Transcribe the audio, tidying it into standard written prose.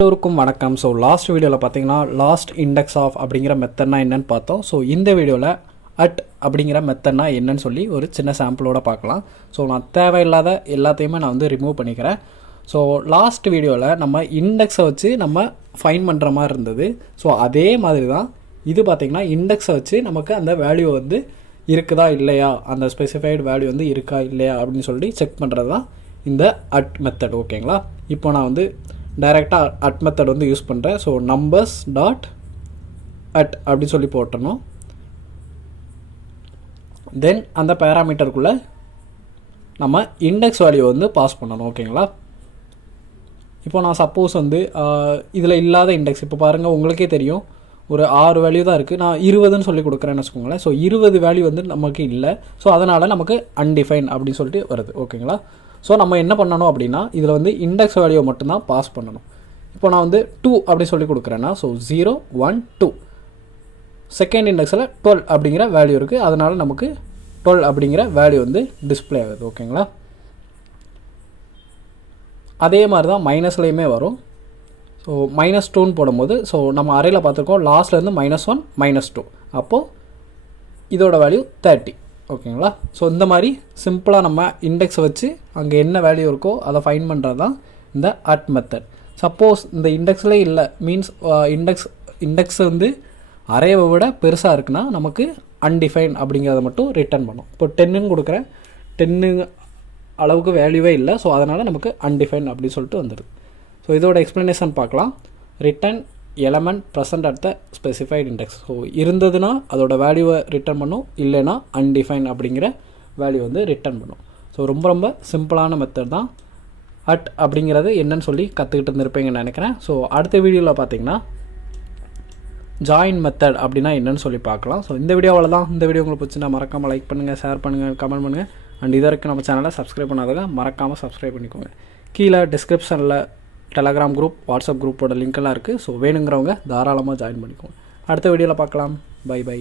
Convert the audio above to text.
எல்லோருக்கும் வணக்கம். So last வீடியோவில் பார்த்தீங்கன்னா லாஸ்ட் இண்டெக்ஸ் ஆஃப் அப்படிங்கிற மெத்தட்னா என்னன்னு பார்த்தோம். ஸோ இந்த வீடியோவில் அட் அப்படிங்கிற மெத்தட்னா என்னன்னு சொல்லி ஒரு சின்ன சாம்பிளோட பார்க்கலாம். ஸோ நான் தேவையில்லாத எல்லாத்தையுமே நான் வந்து ரிமூவ் பண்ணிக்கிறேன். ஸோ லாஸ்ட் வீடியோவில் நம்ம இண்டெக்ஸை வச்சு நம்ம ஃபைன் பண்ணுற மாதிரி இருந்தது. ஸோ அதே மாதிரி தான் இது பார்த்திங்கன்னா இண்டெக்ஸை வச்சு நமக்கு அந்த வேல்யூ வந்து இருக்குதா இல்லையா, அந்த ஸ்பெசிஃபைடு வேல்யூ வந்து இருக்கா இல்லையா அப்படின்னு சொல்லி செக் பண்ணுறது தான் இந்த அட் மெத்தட். ஓகேங்களா, இப்போ நான் வந்து டைரெக்டாக அட் மெத்தட் வந்து யூஸ் பண்ணுறேன். ஸோ நம்பர்ஸ் டாட் அட் அப்படி சொல்லி போட்டணும். தென் அந்த பேராமீட்டருக்குள்ளே நம்ம இண்டெக்ஸ் வேல்யூ வந்து பாஸ் பண்ணணும். ஓகேங்களா, இப்போ நான் சப்போஸ் வந்து இதில் இல்லாத இண்டெக்ஸ், இப்போ பாருங்கள் உங்களுக்கே தெரியும் ஒரு 6 வேல்யூ தான் இருக்குது. நான் 20ன்னு சொல்லி கொடுக்குறேன்னு வச்சுக்கோங்களேன். ஸோ 20 வேல்யூ வந்து நமக்கு இல்லை. ஸோ அதனால் நமக்கு அன்டிஃபைன் அப்படின்னு சொல்லிட்டு வருது. ஓகேங்களா, ஸோ நம்ம என்ன பண்ணணும் அப்படின்னா இதில் வந்து இண்டெக்ஸ் வேல்யூ மட்டும்தான் பாஸ் பண்ணணும். இப்போ நான் வந்து 2 அப்படி சொல்லி கொடுக்குறேன்னா ஸோ 0 1 2 செகண்ட் இண்டெக்ஸில் 12 அப்படிங்கிற வேல்யூ இருக்குது. அதனால் நமக்கு 12 அப்படிங்கிற வேல்யூ வந்து டிஸ்பிளே ஆகுது. ஓகேங்களா, அதே மாதிரி தான் மைனஸ்லேயுமே வரும். ஸோ -2ன்னு போடும்போது ஸோ நம்ம அரேயில் பார்த்துருக்கோம் லாஸ்ட்லேருந்து -1 -2 அப்போது இதோட வேல்யூ 30. ஓகேங்களா, ஸோ இந்த மாதிரி சிம்பிளாக நம்ம இண்டெக்ஸை வச்சு அங்கே என்ன வேல்யூ இருக்கோ அதை ஃபைன் பண்ணுறது தான் இந்த அட் மெத்தட். சப்போஸ் இந்த இண்டெக்ஸ்லேயே இல்லை மீன்ஸ் இண்டெக்ஸ் வந்து அரேவை விட பெருசாக இருக்குன்னா நமக்கு அன்டிஃபைன் அப்படிங்கிறத மட்டும் ரிட்டர்ன் பண்ணும். இப்போ 10ன்னு கொடுக்குறேன், 10 அளவுக்கு வேல்யூவே இல்லை. ஸோ அதனால் நமக்கு அன்டிஃபைன் அப்படின்னு சொல்லிட்டு வந்துடுது. ஸோ இதோட எக்ஸ்ப்ளனேஷன் பார்க்கலாம். Return element present at the specified index. So இருந்ததுன்னா அதோட வேல்யூவை ரிட்டர்ன் பண்ணும், இல்லைனா அன்டிஃபைன் அப்படிங்கிற வேல்யூ வந்து ரிட்டர்ன் பண்ணும். ஸோ ரொம்ப ரொம்ப சிம்பிளான மெத்தட் தான். அட் அப்படிங்கிறது என்னன்னு சொல்லி கற்றுக்கிட்டு இருந்திருப்பீங்கன்னு நினைக்கிறேன். ஸோ அடுத்த வீடியோவில் பார்த்தீங்கன்னா ஜாயின் மெத்தட் அப்படின்னா என்னன்னு சொல்லி பார்க்கலாம். ஸோ இந்த வீடியோவில் தான். இந்த வீடியோ உங்களுக்கு பிடிச்சிருந்தா மறக்காமல் லைக் பண்ணுங்கள், ஷேர் பண்ணுங்கள், கமெண்ட் பண்ணுங்கள். அண்ட் இது வரைக்கும் நம்ம சேனலை சப்ஸ்கிரைப் பண்ணாதவங்க மறக்காமல் சப்ஸ்கிரைப் பண்ணிக்கோங்க. கீழே டிஸ்கிரிப்ஷனில் டெலகிராம் குரூப், வாட்ஸ்அப் குரூப்போட லிங்க்கெல்லாம் இருக்குது. ஸோ வேணுங்கிறவங்க தாராளமாக ஜாயின் பண்ணிக்கோங்க. அடுத்த வீடியோவில் பார்க்கலாம். Bye by.